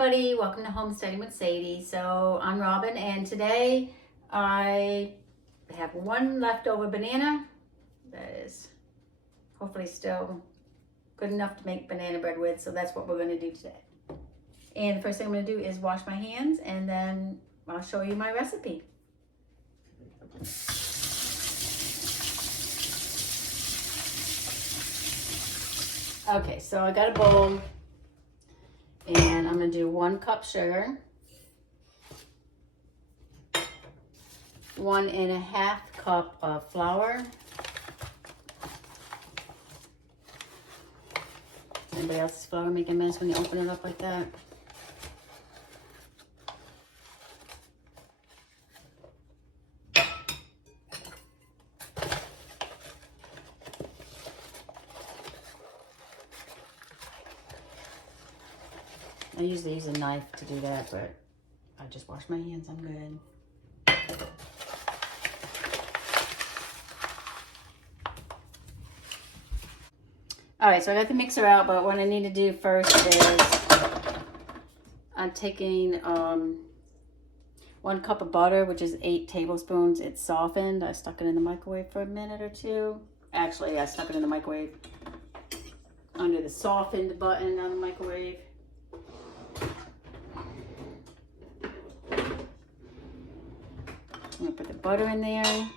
everybody, welcome to Homesteading with Sadie. So I'm Robin, and today I have one leftover banana that is hopefully still good enough to make banana bread with, so that's what we're going to do today. And the first thing I'm going to do is wash my hands, and then I'll show you my recipe. Okay, so I got a bowl. And I'm going to do 1 cup sugar, 1.5 cup of flour. Anybody else's flour make a mess when you open it up like that? I usually use a knife to do that, but I just wash my hands, I'm good. All right, so I got the mixer out, but what I need to do first is I'm taking 1 cup of butter, which is 8 tablespoons. It's softened. I stuck it in the microwave for a minute or two. Actually, I stuck it in the microwave under the softened button on the microwave. I'm gonna put the butter in there.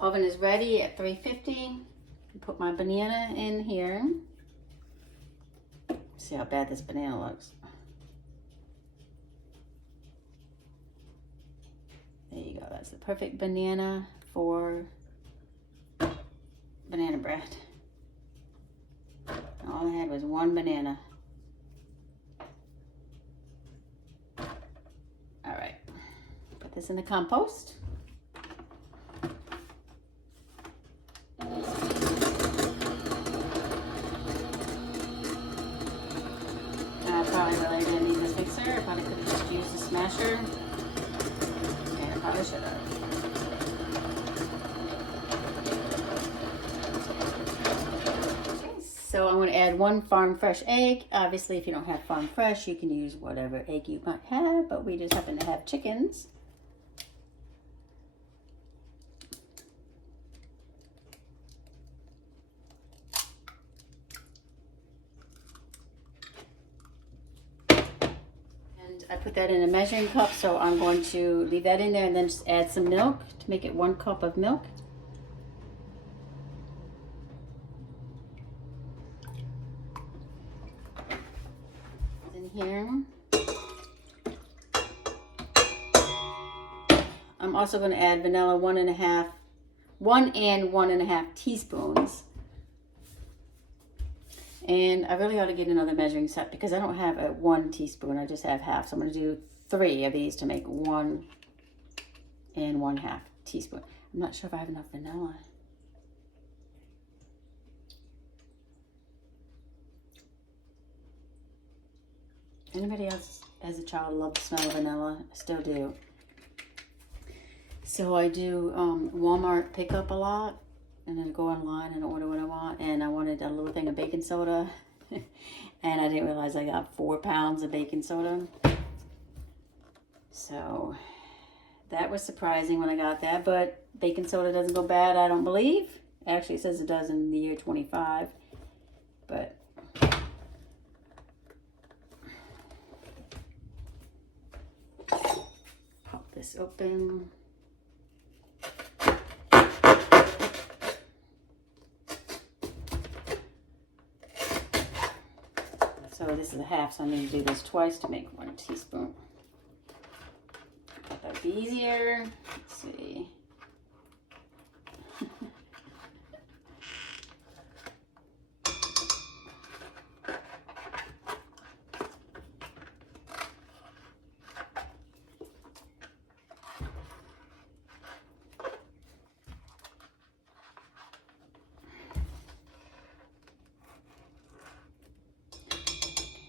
Oven is ready at 350. Put my banana in here. See how bad this banana looks. There you go. That's the perfect banana for banana bread. All I had was 1 banana. All right, put this in the compost. I probably really didn't need this mixer. I probably could have just used a smasher. And I probably should have. So I'm going to add 1 farm fresh egg. Obviously, if you don't have farm fresh, you can use whatever egg you might have, but we just happen to have chickens. And I put that in a measuring cup, so I'm going to leave that in there and then just add some milk to make it 1 cup of milk. Here. I'm also going to add vanilla 1 and 1.5 teaspoons. And I really ought to get another measuring set because I don't have a 1 teaspoon. I just have half. So I'm going to do 3 of these to make 1 and 1/2 teaspoon. I'm not sure if I have enough vanilla. Anybody else as a child loved the smell of vanilla? I still do. So I do Walmart pickup a lot, and then go online and order what I want. And I wanted a little thing of baking soda, and I didn't realize I got 4 pounds of baking soda. So that was surprising when I got that, but baking soda doesn't go bad, I don't believe. Actually, it says it does in the year 25, but this open. So this is a half, so I need to do this twice to make 1 teaspoon. Thought that'd be easier. Let's see.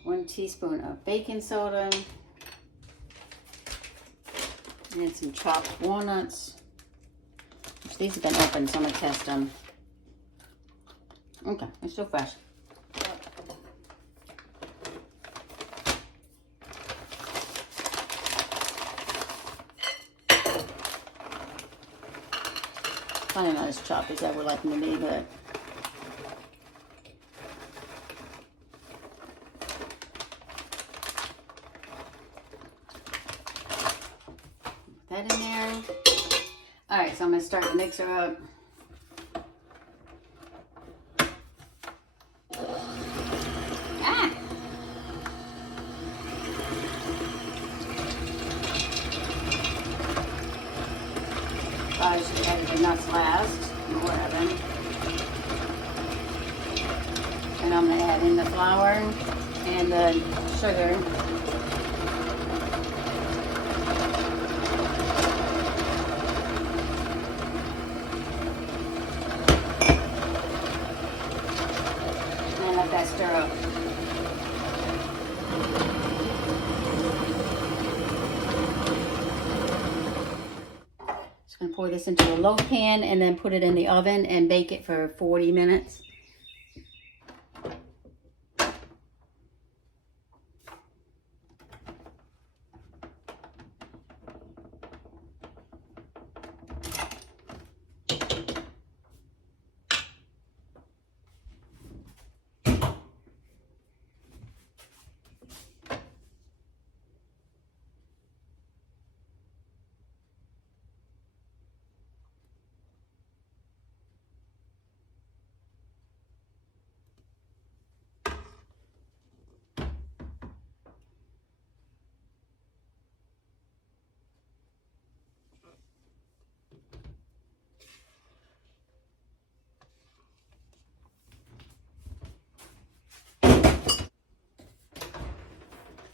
One teaspoon of baking soda, and some chopped walnuts. These have been open, so I'm gonna test them. Okay, they're still fresh. Probably not as choppy as I would like them to be, but put that in there. All right, so I'm gonna start the mixer up. Probably should have had the nuts last, or oven. And I'm gonna add in the flour and the sugar. And let that stir up. Just gonna pour this into a loaf pan and then put it in the oven and bake it for 40 minutes.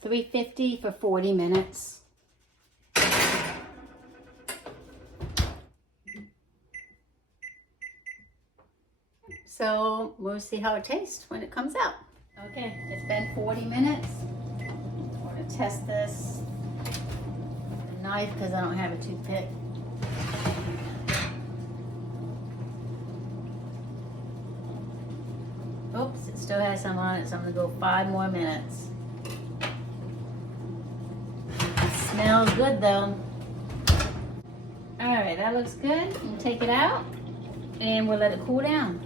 $350 for 40 minutes. So we'll see how it tastes when it comes out. Okay, it's been 40 minutes. I'm going to test this with a knife because I don't have a toothpick. Oops, it still has some on it, so I'm going to go 5 more minutes. Smells good though. All right, that looks good. We'll take it out and we'll let it cool down.